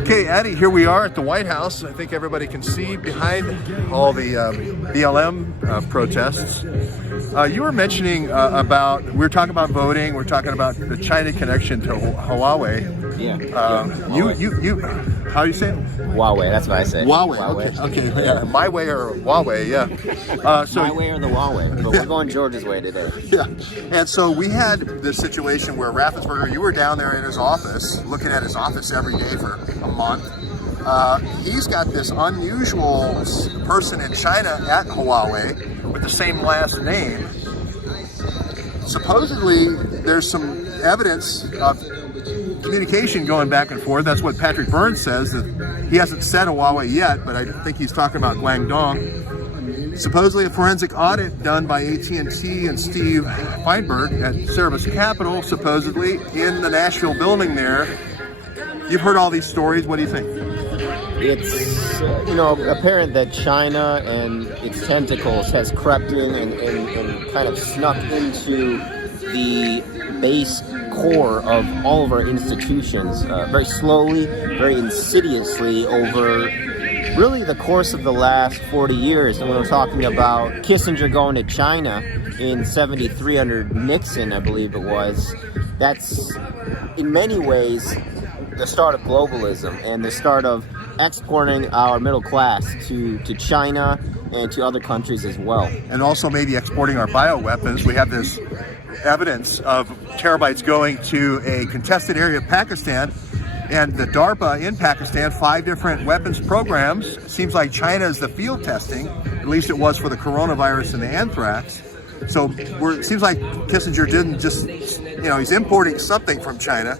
Okay, Addy, here we are at the White House. I think everybody can see behind all the BLM protests. You were mentioning we were talking about voting. We're talking about the China connection to Huawei. Yeah. How do you say it? Huawei, that's what I say. Huawei. Okay. Yeah. My way or Huawei, yeah. My way or the Huawei, but we're going George's way today. Yeah. And so we had this situation where Raffensperger, you were down there in his office, looking at his office every day for a month. He's got this unusual person in China at Huawei with the same last name. Supposedly, there's some evidence of communication going back and forth. That's what Patrick Burns says, that he hasn't said Huawei yet, but I think he's talking about Guangdong. Supposedly a forensic audit done by AT&T and Steve Feinberg at Cerebus Capital, supposedly in the Nashville building there. You've heard all these stories. What do you think? It's apparent that China and its tentacles has crept in and kind of snuck into the base core of all of our institutions very slowly, very insidiously over really the course of the last 40 years. And when we're talking about Kissinger going to China in 73 under Nixon, I believe it was, that's in many ways the start of globalism and the start of exporting our middle class to China and to other countries as well. And also maybe exporting our bioweapons. We have this evidence of terabytes going to a contested area of Pakistan, and the DARPA in Pakistan, 5 different weapons programs. Seems like China is the field testing, at least it was for the coronavirus and the anthrax. So it seems like Kissinger didn't just, he's importing something from China.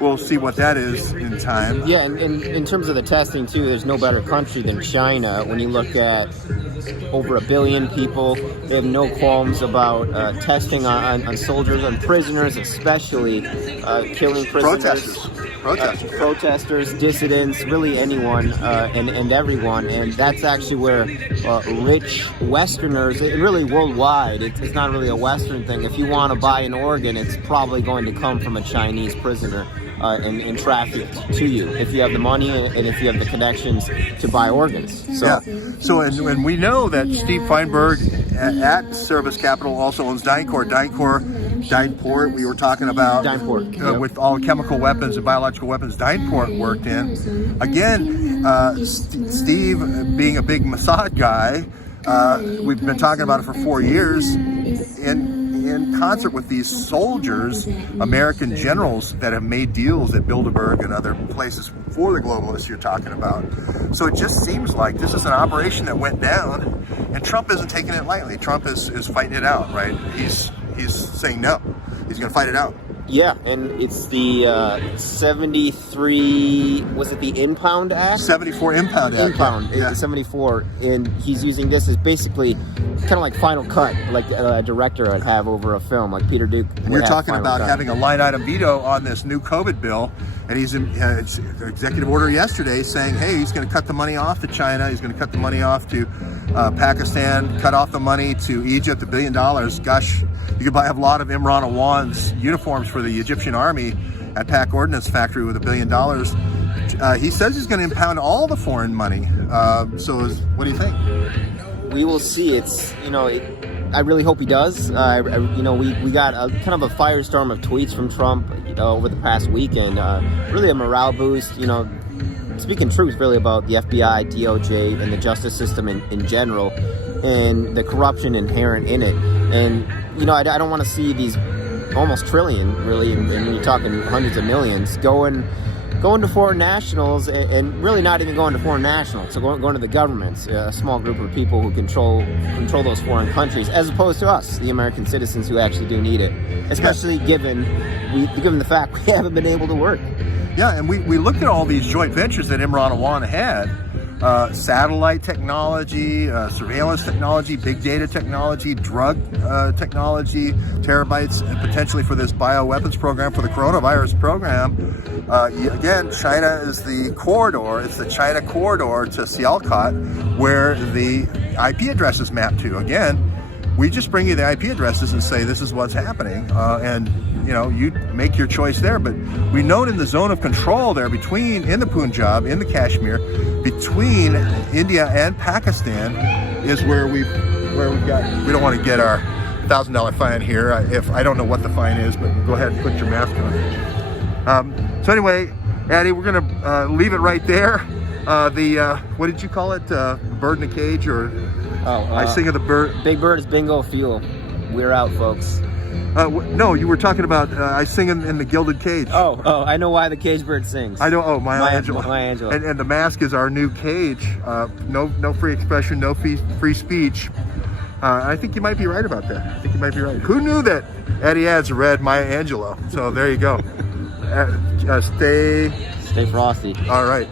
We'll see what that is in time. Yeah, and in terms of the testing, too, there's no better country than China. When you look at over 1 billion people, they have no qualms about testing on soldiers, on prisoners, especially killing prisoners. Protesters, dissidents, really anyone and everyone. And that's actually where rich Westerners, really worldwide, it's not really a Western thing. If you want to buy an organ, it's probably going to come from a Chinese prisoner. And trafficked to you if you have the money and if you have the connections to buy organs. And we know that Steve Feinberg at Cerebus Capital also owns DynPort. We were talking about DynPort, with all chemical weapons and biological weapons DynPort worked in. Again, Steve being a big Mossad guy, we've been talking about it for 4 years. In concert with these soldiers, American generals that have made deals at Bilderberg and other places for the globalists you're talking about. So it just seems like this is an operation that went down, and Trump isn't taking it lightly. Trump is fighting it out, right? He's saying no. He's going to fight it out. Yeah, and it's the 73, was it the Impound Act? 74 Impound Act. Impound, yeah. 74, and he's using this as basically kind of like Final Cut, like a director would have over a film, like Peter Duke. And you're talking about having a line item veto on this new COVID bill, and he's in executive order yesterday saying, hey, he's going to cut the money off to China, he's going to cut the money off to Pakistan, cut off the money to Egypt, $1 billion. Gosh, you could buy a lot of Imran Awan's uniforms for the Egyptian army at Pack Ordnance Factory with $1 billion. He says he's going to impound all the foreign money. What do you think? We will see. I really hope he does. We got a kind of a firestorm of tweets from Trump, over the past weekend. Really a morale boost. Speaking truth, really about the FBI, DOJ, and the justice system in general, and the corruption inherent in it. And I don't want to see these almost trillion, really, and when you're talking hundreds of millions, going to foreign nationals, and really not even going to foreign nationals, so going to the governments, a small group of people who control those foreign countries, as opposed to us, the American citizens who actually do need it, especially given the fact we haven't been able to work. Yeah, and we looked at all these joint ventures that Imran Awan had. Satellite technology, surveillance technology, big data technology, drug technology, terabytes, and potentially for this bioweapons program, for the coronavirus program. Again, China is the corridor. It's the China corridor to Sialkot, where the IP address is mapped to. Again, We just bring you the IP addresses and say this is what's happening, and you make your choice there. But we note in the zone of control there in the Punjab, in the Kashmir, between India and Pakistan, is where we've got. We don't want to get our $1,000 fine here. If I don't know what the fine is, but go ahead and put your mask on. So anyway, Addy, we're gonna leave it right there. What did you call it? Bird in a cage, or I sing of the bird. Big Bird is bingo fuel. We're out, folks. No, you were talking about I sing in the gilded cage. Oh, I know why the cage bird sings. I know. Oh, Maya Angelou. Maya Angelou. And the mask is our new cage. No free expression, no free speech. I think you might be right about that. I think you might be right. Who knew that Addy Ads read Maya Angelou? So there you go. Stay frosty. All right.